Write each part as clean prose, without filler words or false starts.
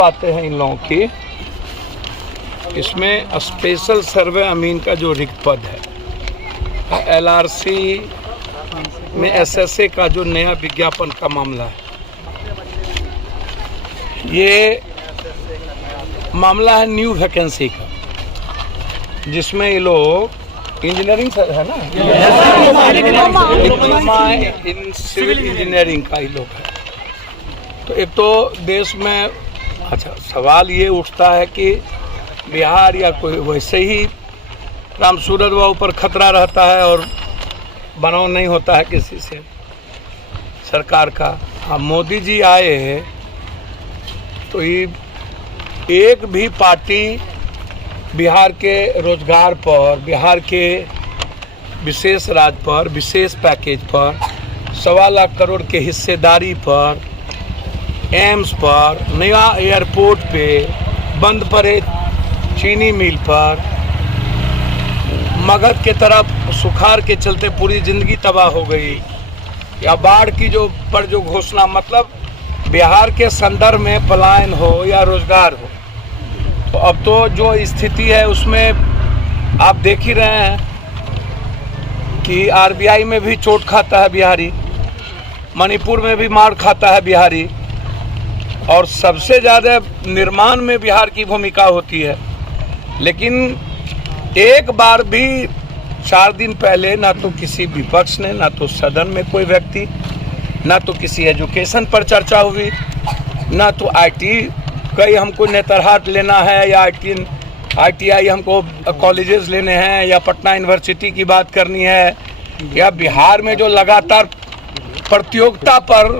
आते हैं इन लोगों की। इसमें स्पेशल सर्वे अमीन का जो रिक्त पद है, एलआरसी में एसएसए का जो नया विज्ञापन का मामला है, ये मामला है न्यू वैकेंसी का, जिसमें ये लोग इंजीनियरिंग है ना, डिप्लोमा इन सिविल इंजीनियरिंग का ये लोग है। तो एक तो देश में अच्छा सवाल ये उठता है कि बिहार या कोई वैसे ही राम सूरत बाबू पर खतरा रहता है और बनाव नहीं होता है किसी से सरकार का। अब मोदी जी आए हैं तो ये एक भी पार्टी बिहार के रोजगार पर, बिहार के विशेष राज्य पर, विशेष पैकेज पर, 1.25 लाख करोड़ के हिस्सेदारी पर, एम्स पर, नया एयरपोर्ट पे, बंद पड़े चीनी मिल पर, मगध के तरफ सुखाड़ के चलते पूरी ज़िंदगी तबाह हो गई, या बाढ़ की जो घोषणा, मतलब बिहार के संदर्भ में पलायन हो या रोजगार हो, तो अब तो जो स्थिति है उसमें आप देख ही रहे हैं कि आरबीआई में भी चोट खाता है बिहारी, मणिपुर में भी मार खाता है बिहारी, और सबसे ज़्यादा निर्माण में बिहार की भूमिका होती है। लेकिन एक बार भी 4 दिन पहले ना तो किसी विपक्ष ने, ना तो सदन में कोई व्यक्ति, ना तो किसी एजुकेशन पर चर्चा हुई, ना तो आईटी कई हमको नेतरहाट लेना है, या आईटीआई हमको कॉलेजेस लेने हैं, या पटना यूनिवर्सिटी की बात करनी है, या बिहार में जो लगातार प्रतियोगिता पर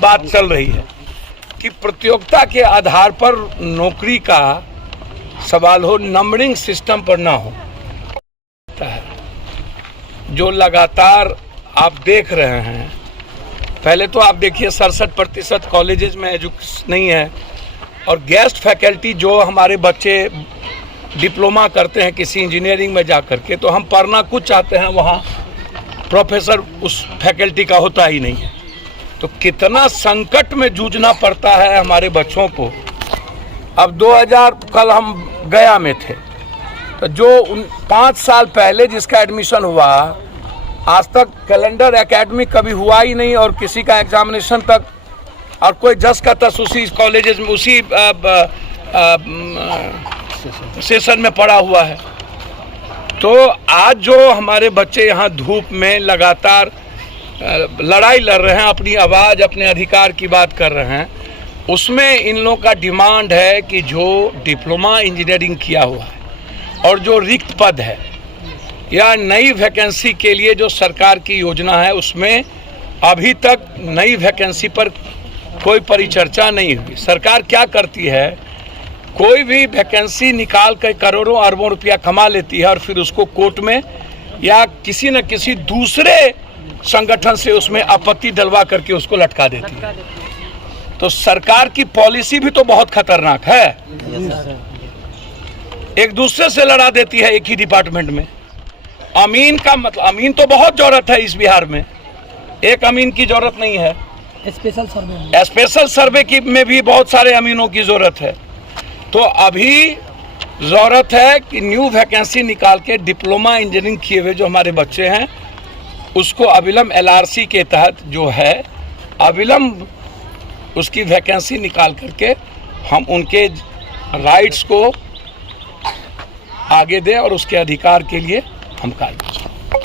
बात चल रही है कि प्रतियोगिता के आधार पर नौकरी का सवाल हो, नंबरिंग सिस्टम पर ना हो, जो लगातार आप देख रहे हैं। पहले तो आप देखिए 67% कॉलेजेस में एजुकेशन नहीं है, और गेस्ट फैकल्टी जो हमारे बच्चे डिप्लोमा करते हैं किसी इंजीनियरिंग में जा कर के, तो हम पढ़ना कुछ चाहते हैं, वहाँ प्रोफेसर उस फैकल्टी का होता ही नहीं है। तो कितना संकट में जूझना पड़ता है हमारे बच्चों को। अब 2000 कल हम गया में थे, तो जो 5 साल पहले जिसका एडमिशन हुआ, आज तक कैलेंडर एकेडमिक कभी हुआ ही नहीं, और किसी का एग्जामिनेशन तक, और कोई जस का तस उसी कॉलेजेस में उसी सेशन में पड़ा हुआ है। तो आज जो हमारे बच्चे यहाँ धूप में लगातार लड़ाई लड़ रहे हैं, अपनी आवाज़, अपने अधिकार की बात कर रहे हैं, उसमें इन लोगों का डिमांड है कि जो डिप्लोमा इंजीनियरिंग किया हुआ है और जो रिक्त पद है या नई वैकेंसी के लिए जो सरकार की योजना है, उसमें अभी तक नई वैकेंसी पर कोई परिचर्चा नहीं हुई। सरकार क्या करती है, कोई भी वैकेंसी निकाल कर करोड़ों अरबों रुपया कमा लेती है और फिर उसको कोर्ट में या किसी न किसी दूसरे संगठन से उसमें आपत्ति डलवा करके उसको लटका देती है। तो सरकार की पॉलिसी भी तो बहुत खतरनाक है, एक दूसरे से लड़ा देती है एक ही डिपार्टमेंट में। अमीन का मतलब, अमीन तो बहुत जरूरत है इस बिहार में, एक अमीन की जरूरत नहीं है, स्पेशल सर्वे की में भी बहुत सारे अमीनों की जरूरत है। तो अभी जरूरत है कि न्यू वैकेंसी निकाल के डिप्लोमा इंजीनियरिंग किए हुए जो हमारे बच्चे हैं, उसको अविलंब एलआरसी के तहत जो है अविलंब उसकी वैकेंसी निकाल करके हम उनके राइट्स को आगे दें और उसके अधिकार के लिए हम कार्य करें।